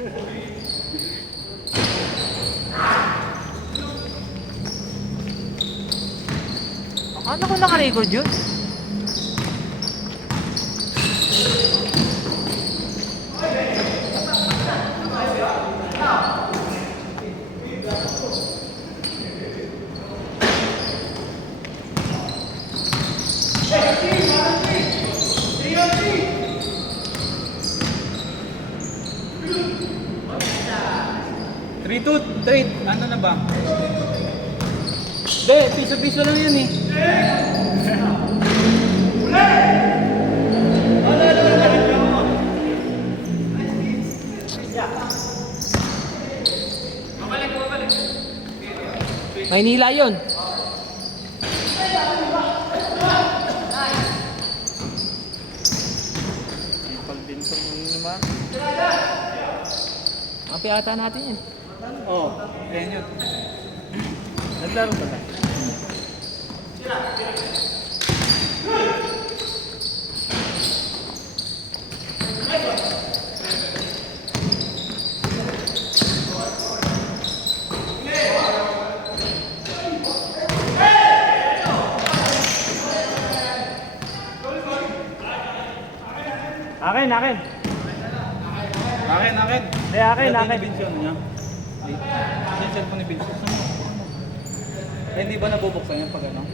Ano ko naka-record yun? Trade, ano na ba? Hindi, piso-piso lang yan eh. Maynila yun. Palbinso mo naman. Ang piata natin yan. Oo, ayan yun. Naglaro ba na? Akin. Akin. Hindi, akin. Binso ano niya? Yung cellphone ni Binso. Eh, hindi ba nabubuksan yan pag ano?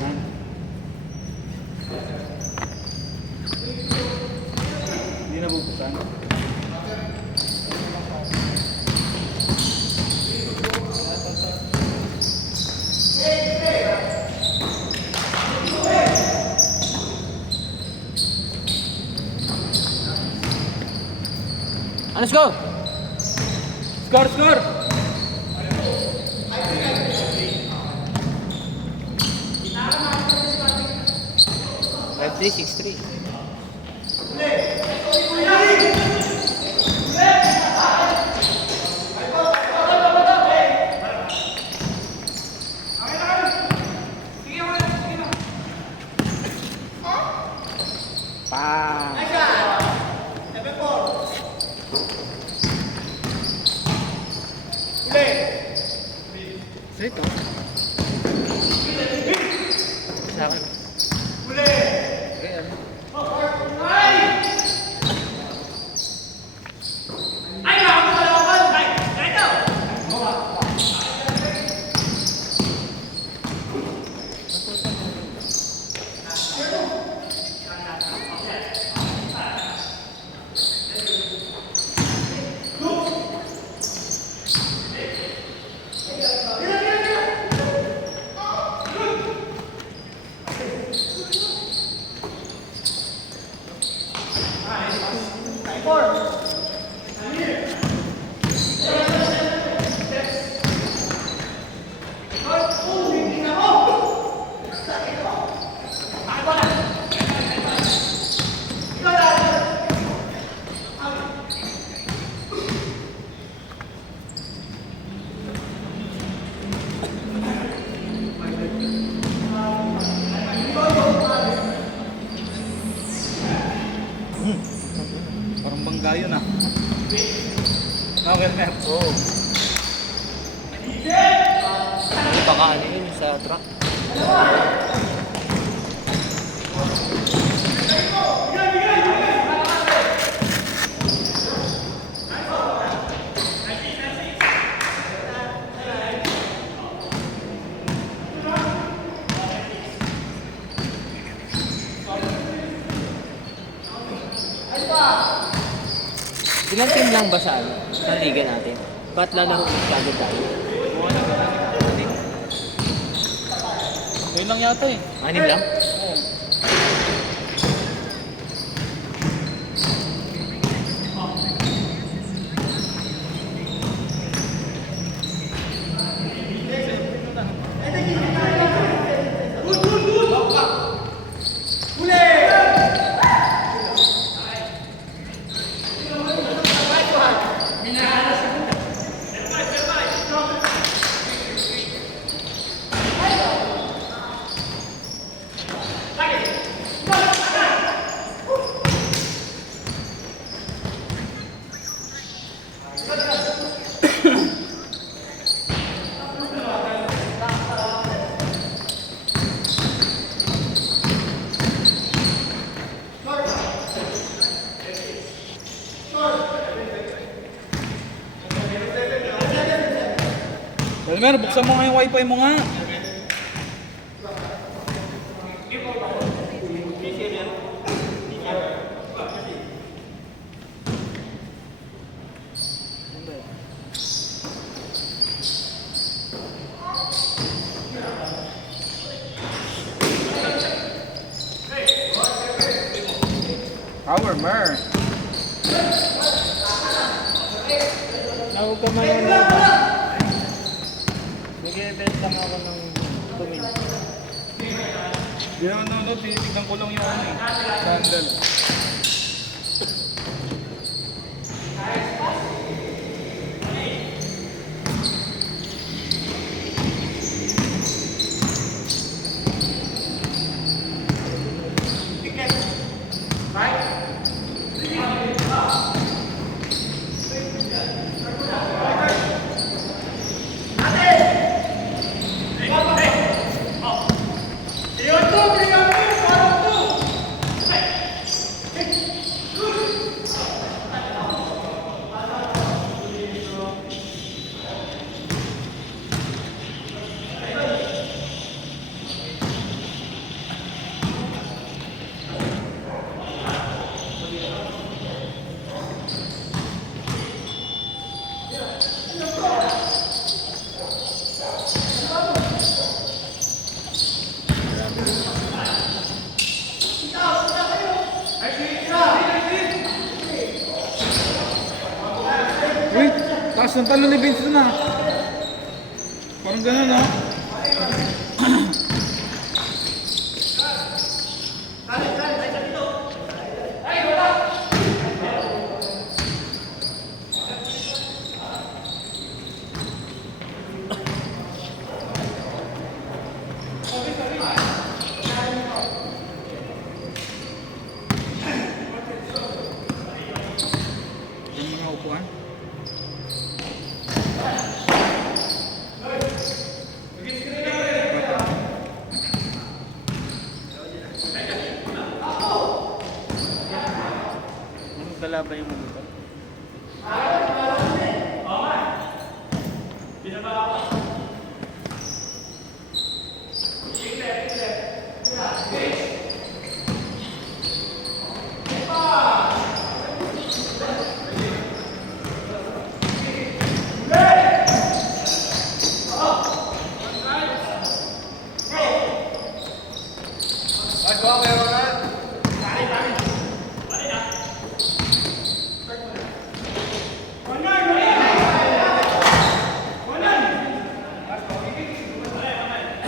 Yan. Hindi nabubuksan. Let's go! Score! 5-3, 6-3. Straight oh. Sa akin. Okay, ano? Parang bangga yun ah. Okay, Mer. Oo. Baka ano yun sa truck. Ilang team lang ba sa liga natin? Ba't lalaro kagad tayo? Yun lang yata eh. 6 lang? Mer, buksan mo nga yung wifi mo nga. Power, Mer. Nawag ka manonood. Nag-event lang ako ng 2 minutes. Hindi naman nanonood, tinitignan ko lang yung ano eh. Candle. Uy, taas ng talo ni Vince na. Parang gano'n, no? Yung mga upuan. Anong kalaban yung mga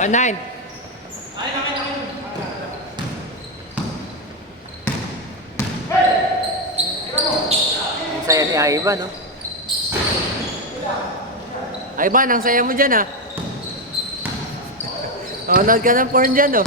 Nine. Ang saya ni Ivan, no? Ivan, ang saya mo dyan, ha? Nanood ka ng porn dyan, no?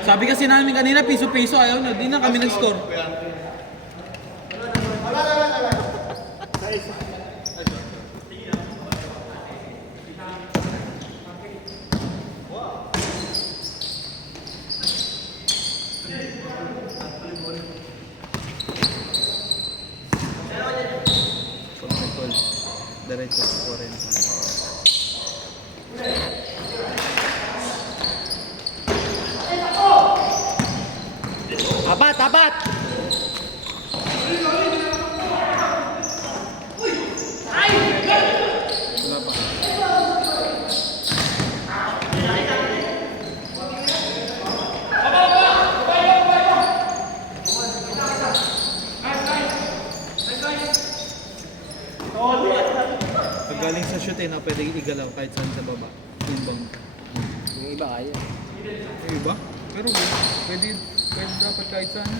Sabi kasi namin kanina, piso-piso, ayaw na. Di na kami nag-score. Diretso sa 40. Wala pa. Pag galing sa shoot na pwede igalaw kahit saan sa baba. Inbound. Yung iba kaya. Yung iba? Pero pwede dapat kahit saan.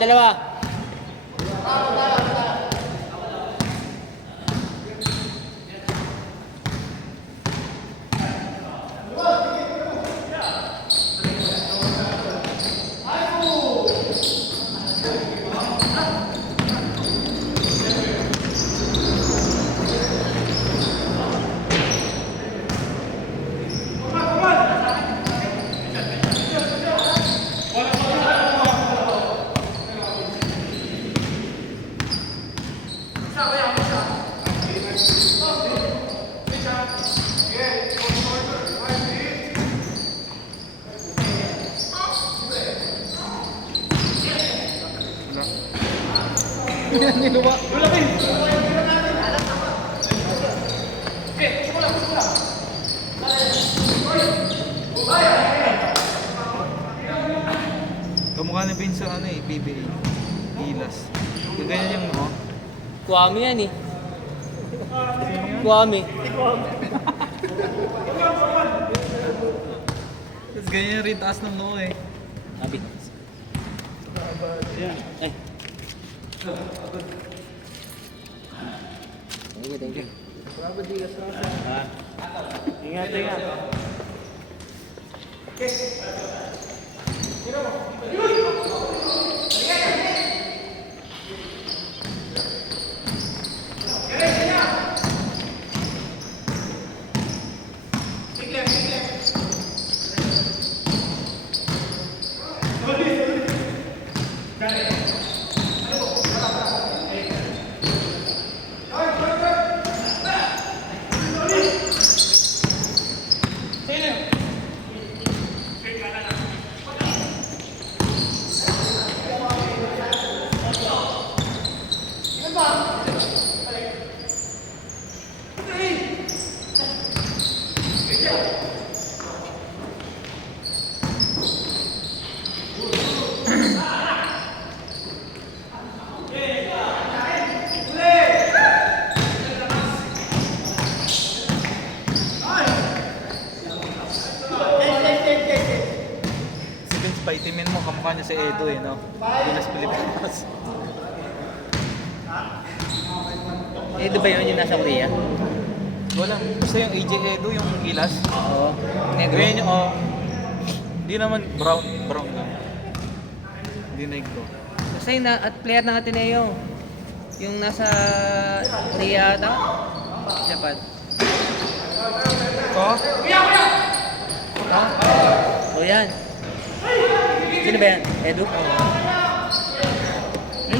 Dalawa. Yan, niluwa. Kamukha na Vince sa PBA. Gilas. Ganyan yung mo. Kwame yan eh. Kwame. Tapos ganyan rin taas ng noo eh. Abit. Yan. Eh. Thank you. Ah. Ingat. Paitimin mo, kamukha niya si Edo eh, no? Pinas Pilipinas. Eh, ba yun yung nasa Korea? Wala. Basta yung AJ Edo, yung gilas. Oo. Ganyan yung, oh. Hindi naman brown lang. Hindi negro. Kasi at player ng Ateneo. Yung nasa Korea ata? Japan. Ko? O yan. Sino ba yan? Edu?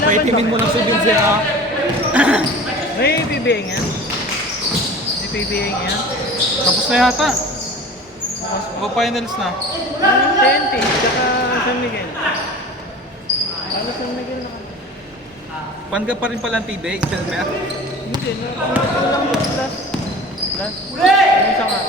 Paitimin mo lang si Vince ha. May PBA nga. May PBA nga. Tapos na yata. Finals na. TNT, tsaka San Miguel. Ano San Miguel na? Pan ka pa rin pala ang PBA, Excelmer. Hindi, lang plus. Yung isa nga.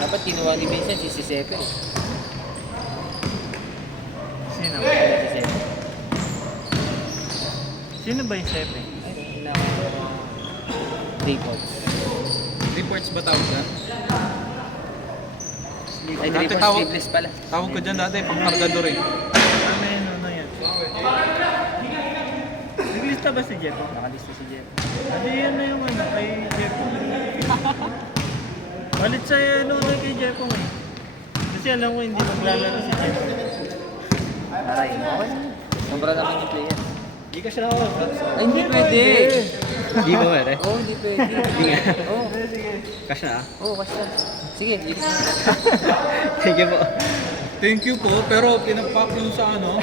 Dapat kinuha ni Vincent si Sepe. Sino? Si Sepe. Sino ba yung Sepe? Ay, Dayport. Reports ba tawag na? Ay, Dati Dayport tawag- sleeveless pala. Tawag ko dyan dati, pang kargador eh. Ano yan? English Nakalista ba si Jepo? Nakalista si Jeff. Hindi yan na yung ano, kay Jepo. Palit sa ano na kay Jepo eh. Kasi alam ko hindi maglalaro si Jepo. Aray, okay. Sobra naman yung player. Hindi ka siya ako. Ay, hindi pwede. Hindi ba pwede? Oo, hindi pwede. Hindi nga. Oo, Cash na ah. oo, basta. Sige, Sige po. Thank you po, pero pinapak yung sa ano.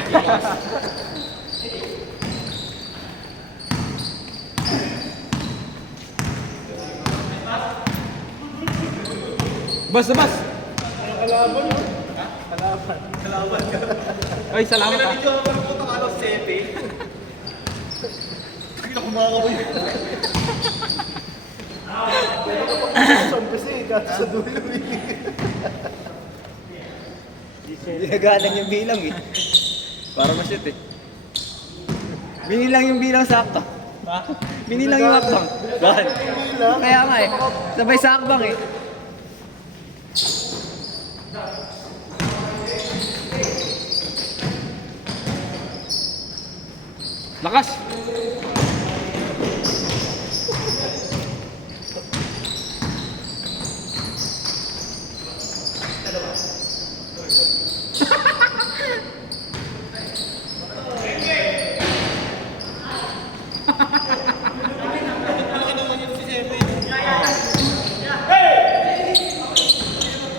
Bas na bas! Kalaban ka. Ay, salamat ah. Ginagalang yung bilang eh. Para ma-shoot eh. Binilang yung bilang sakto. Binilang yung akbang. Bakit? Kaya nga eh. Sabay sa akbang eh. Lakas!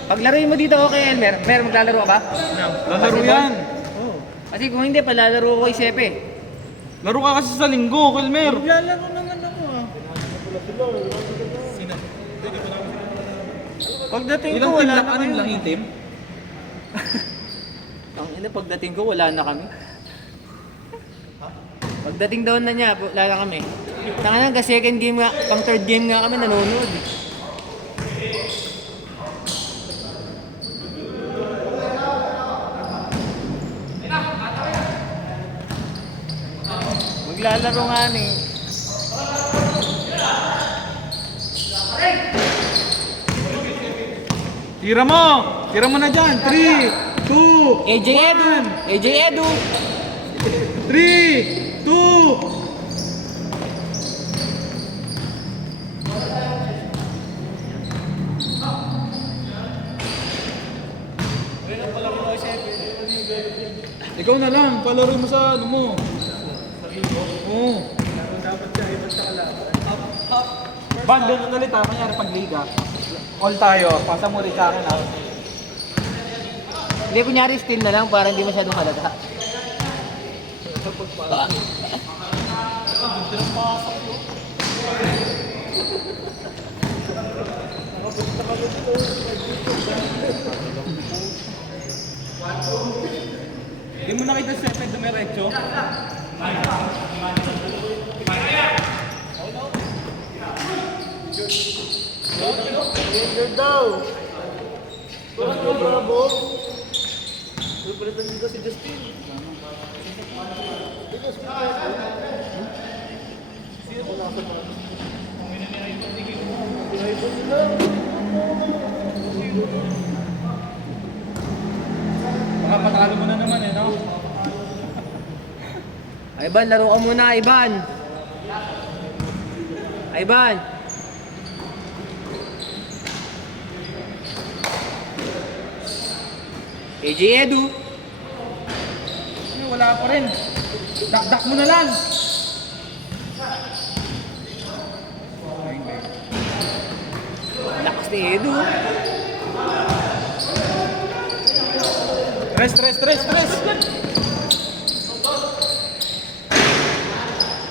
Paglaruin mo dito, okay, Elmer. Mer, maglalaro ka ba? Lalaro yan! Kasi kung hindi, palalaro ko kay Sepe. Laro ka kasi sa linggo, Kilmer! Maglalaro naman ako ah. Pagdating ko wala na kami. Lang itim? Ang ina, pagdating ko, wala na kami. Pagdating doon na niya, wala na kami. Tanga na, second game nga, pang third game nga kami nanonood. Eh. Maglalaro nga eh. Tira mo! Tira mo na dyan! 3, 2, AJ Edu! AJ Edu! 3, 2, ikaw na lang, palaro mo sa ano mo. Oo. Ban, doon ulit ha, kanyari pag liga. All tayo, pasa mo rin sa akin ha. Hindi, kunyari steal na lang para hindi masyadong halata. Hindi mo nakita si Sepe dumiretso? Danger daw. Parang ko bravo. Palitan nito si Justin. Baka patalo mo na naman eh, no? Ivan, laro ka muna, Ivan! Ivan! AJ Edu! Ay, wala pa rin. Dakdak mo na lang. Lakas ni Edu! Rest, rest, rest, rest.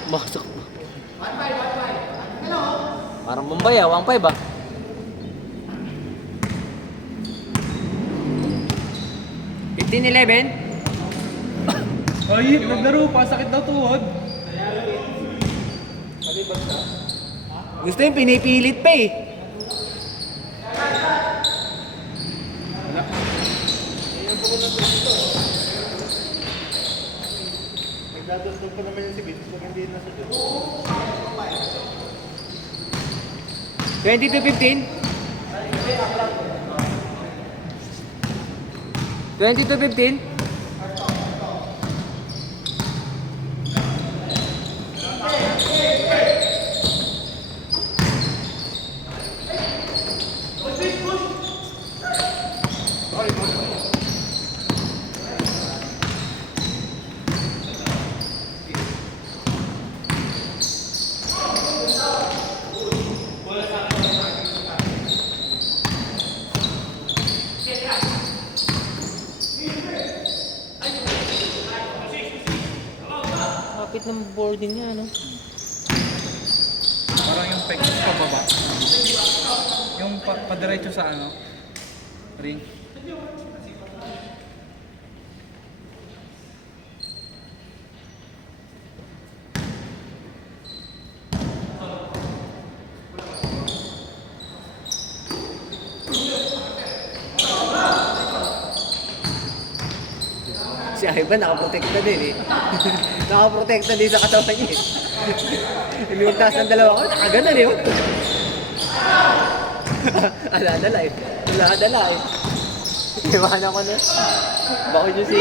Baksak mo. Parang Mumbai ah, 1-5 ah. $15-11. Ay, naglaro pa. Sakit daw tuhod. Gusto yung pinipilit pa eh. Nagdadasdog pa naman yung si Vince pag hindi nasa doon. 22-15. 22-15. wording niya, no? Parang yung peg pababa. Yung padiretso sa ano, ring. Si Ivan nakaprotekta din eh. Nakaprotekta din sa katawan niya eh. Inuuntas ng dalawa ko, nakaganda rin yun. Aladala eh. Aladala eh. Iwanan ko na. Bako nyo si...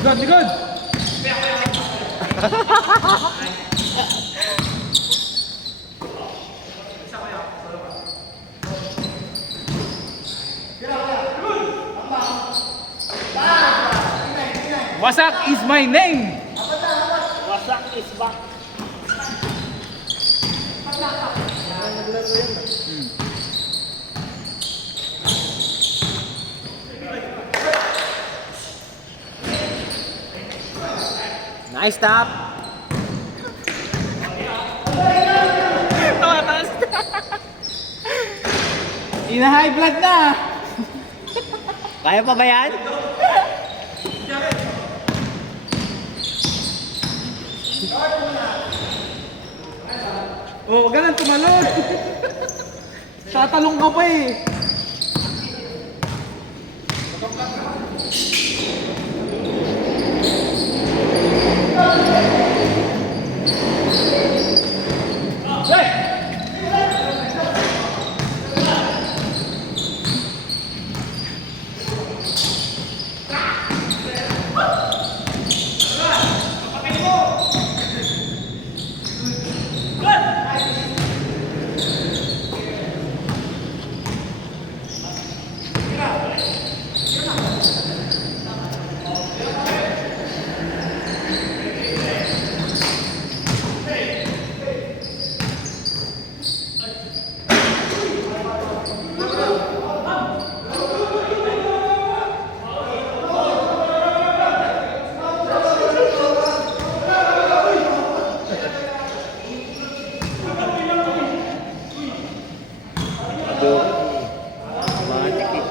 Good, good! Wasak is my name! Wasak is back. Nice tap! Ina-high blood na! Kaya pa ba yan? Oh, ganun tumalon! Tatalong ka pa eh! Matik eh.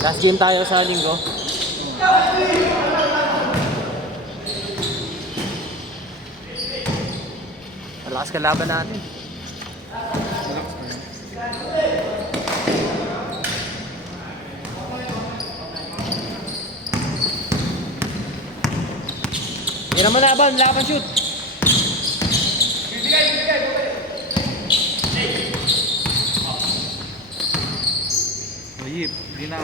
Last game tayo sa linggo. Malakas kalaban natin. Hindi naman laban shoot. Mayip, hindi na...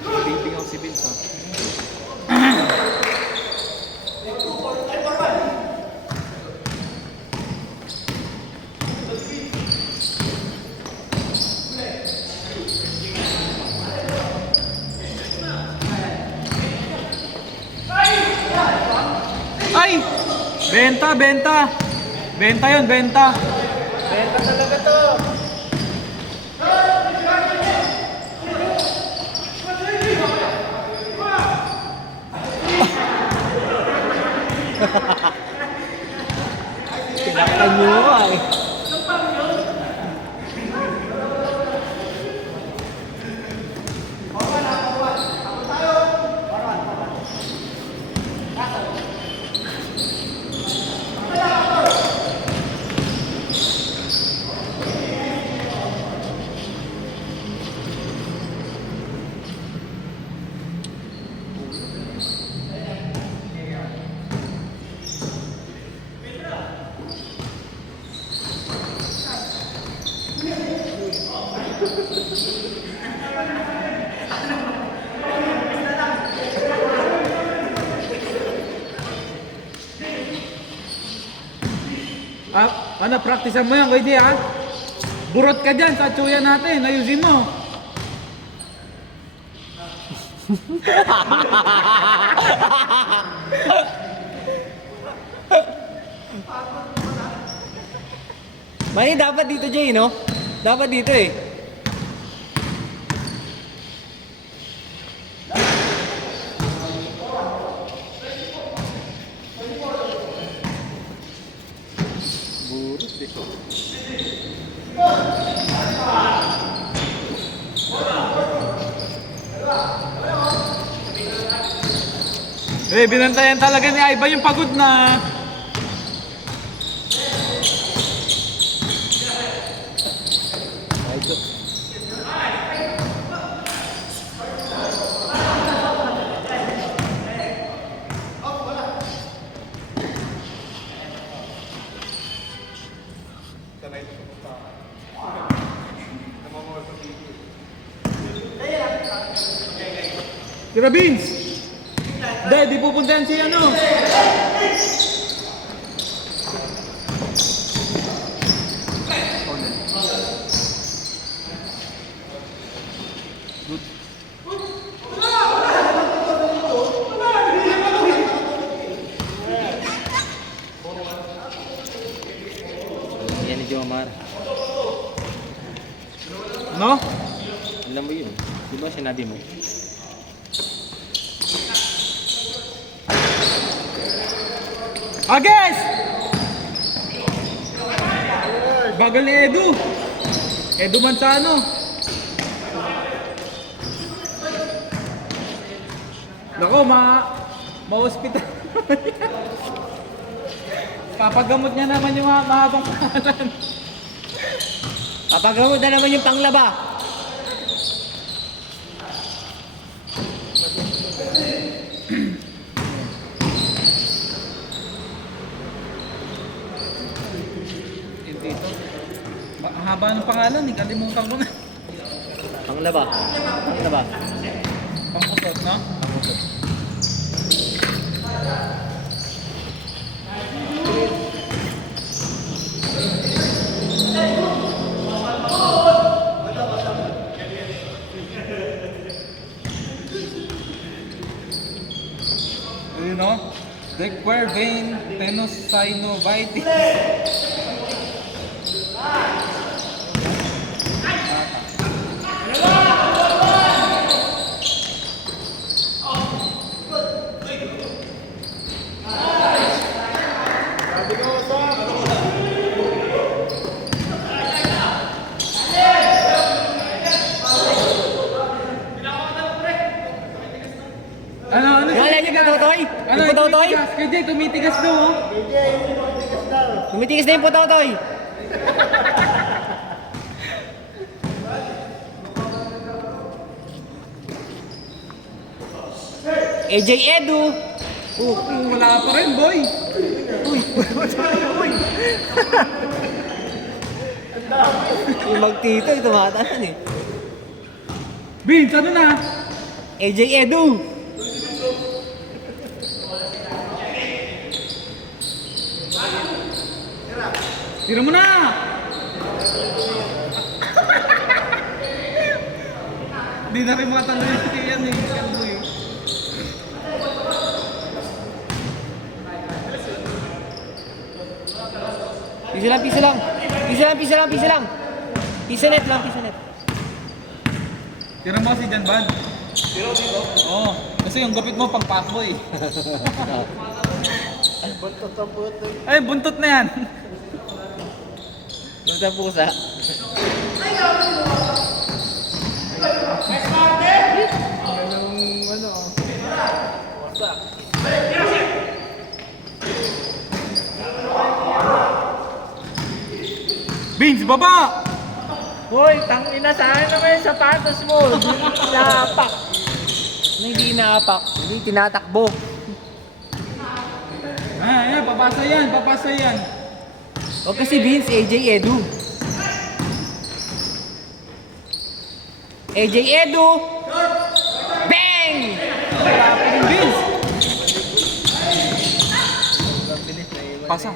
Bibingaw si Vince ha. Ay! Benta, benta! Benta yun, benta! Benta talaga to. Tinaktan nyo eh. Praktisan mo yan, Kuya ha? Burot ka dyan sa tsuya natin, ayusin mo. Mani, dapat dito, Jay, no? Dapat dito eh. Burot eh. Binantayan talaga ni Ivan yung pagod na. Tira Beans! Di pupuntahan si ano? Yan ni Jomar. No? Alam mo yun. Di ba sinabi mo? Ages! Bagal ni Edu. Edu Manzano. Nako, ma-hospital. Papagamot niya naman yung mahabang pangalan. Papagamot na naman yung panglaba. Dito. Ang haba ng pangalan, kalimutan ko na. Panglaba. Panglaba. Pangkusot, no? You know, Dequer vein tenosynovitis. Ano? Wala niyo putotoy? Yung putotoy? KJ, tumitigas daw, oh. Tumitigas na yung putotoy. AJ Edu. Wala pa rin, boy. Yung magtito, yung tumatanan eh. Vince, ano na? AJ Edu. Tira mo na! Hindi na rin makatalo yung yan eh. Kalbo eh. Pisa lang, pisa lang. Pisa lang, pisa lang, pisa lang. Pisa net lang, pisa net. Tira mo kasi dyan, Bad. Tira dito? Oo. Kasi yung gupit mo pagpasok eh. Buntot ang puto. Ay, buntot na yan. Buntot ang pusa. Vince, baba! Hoy, tangina sa akin naman yung sapatos mo. Naapak. Hindi naapak. Hindi tinatakbo. Ayan, papasa yan, papasa yan. O kasi Vince, AJ Edu. AJ Edu. Bang! Wala pa rin, Vince. Pasa.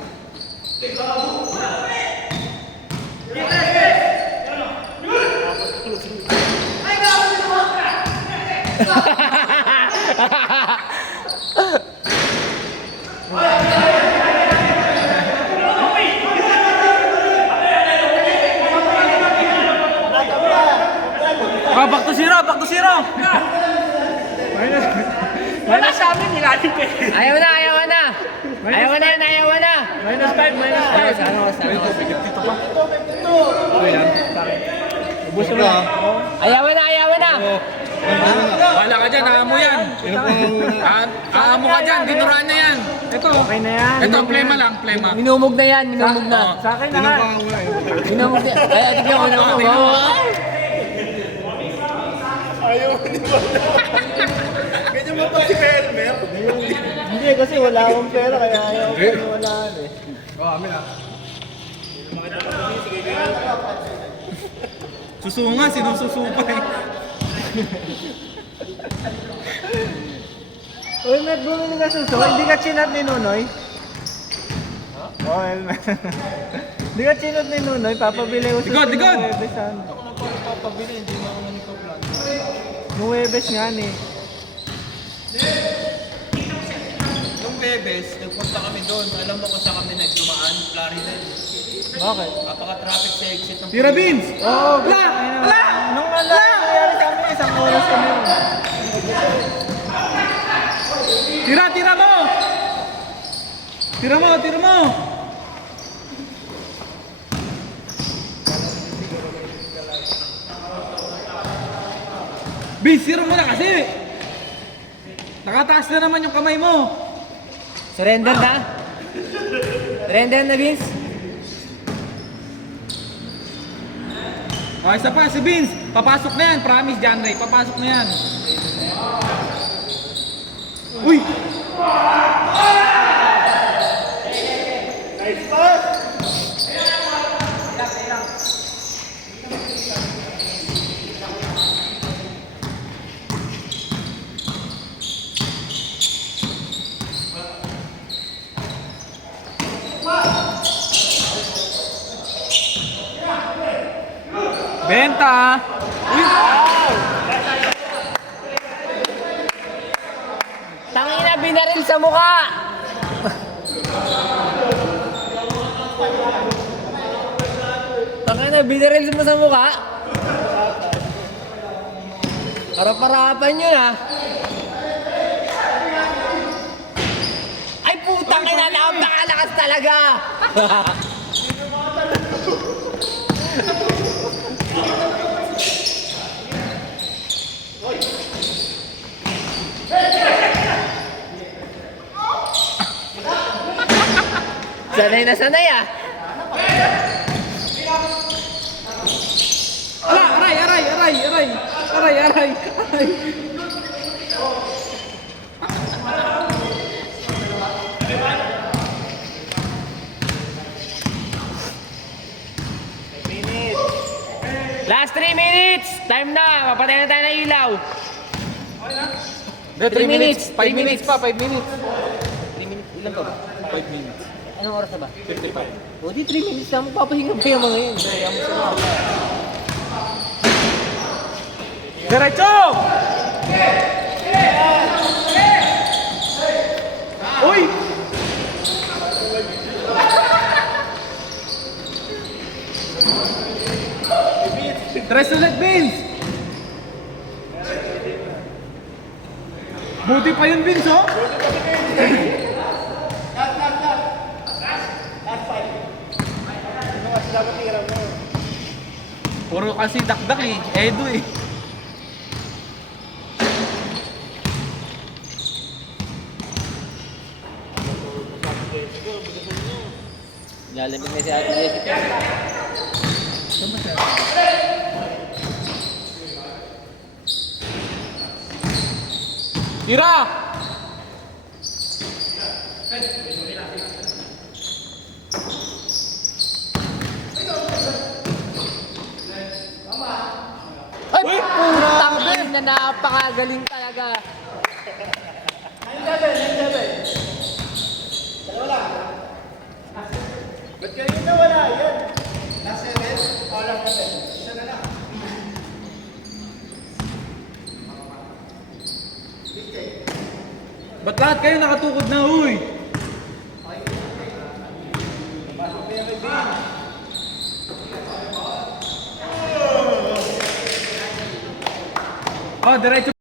Ah, back to zero, back to zero! Wala sa amin, nilalim eh. Ayaw na, ayaw na. Ayaw na yan, ayaw na. Minus 5, minus 5. Ano, Ubus mo na. ayaw na, ayaw na. Wala ka dyan, aamo yan. Aamo ka dyan, dinuraan na yan. Ito, Okay na yan. ito, plema lang, plema. Minumog na yan, minumog na. Sa akin na nga. Minumog na. Ay, tignan mo, minumog. Ganyan mo pa si Elmer? Hindi, kasi wala akong pera, kaya ayaw ko wala eh. Susunga, sinususupay. Uy, Met, bumili ka suso. Hindi ka chinat ni Nunoy? Oo, Elmer. Hindi ka chinat ni Nunoy, papabili ko Digod, digod! Nuwebes, ano? Ako na pa papabili, hindi na ako nanipaplan. Nuwebes nga ni. Nung Bebes, nagpunta kami doon. Alam mo kung saan kami nagdumaan? Florida. Bakit? Napaka-traffic sa exit ng Tira Beans! Oo, wala! Wala! Nung nangyari sa amin, isang oras kami yun. Tira, tira mo! Tira mo, tira mo! Beans, tira mo na kasi! Nakataas na naman yung kamay mo! Surrender na. Surrender na, Vince. O, isa pa, si Beans! Papasok na yan, promise, John Ray. Papasok na yan. Uy! Benta! Uy! Tangina, binaril sa mukha. Tangina, binaril mo sa mukha. Harap-harapan yun ah. Ay putang ina, napakalakas talaga. Sanay na sanay ah. Ala! Aray! Aray! Aray! Aray! Aray! Aray! Aray! Last 3 minutes! Time na! Mapatay na tayo ng ilaw. 3 minutes, 5 3 minutes pa, 5 minutes. 3 minutes? Ilan pa ba? 5 minutes. Anong oras na ba? 55. O di 3 minutes na. Magpapahinga pa yung mga yun. Diretso! Uy! Tres ulit, Vince! Buti pa yun, Vince, oh! Puro kasi dakdak eh. Edo eh. Lalamig na si Ate Jessica. Tira! Ay, putang ina, napakagaling talaga. Kanina wala yan. Nasa red, parang ka rin. Isa na lang. Ba't lahat kayo nakatukod na, uy? Oh, diretso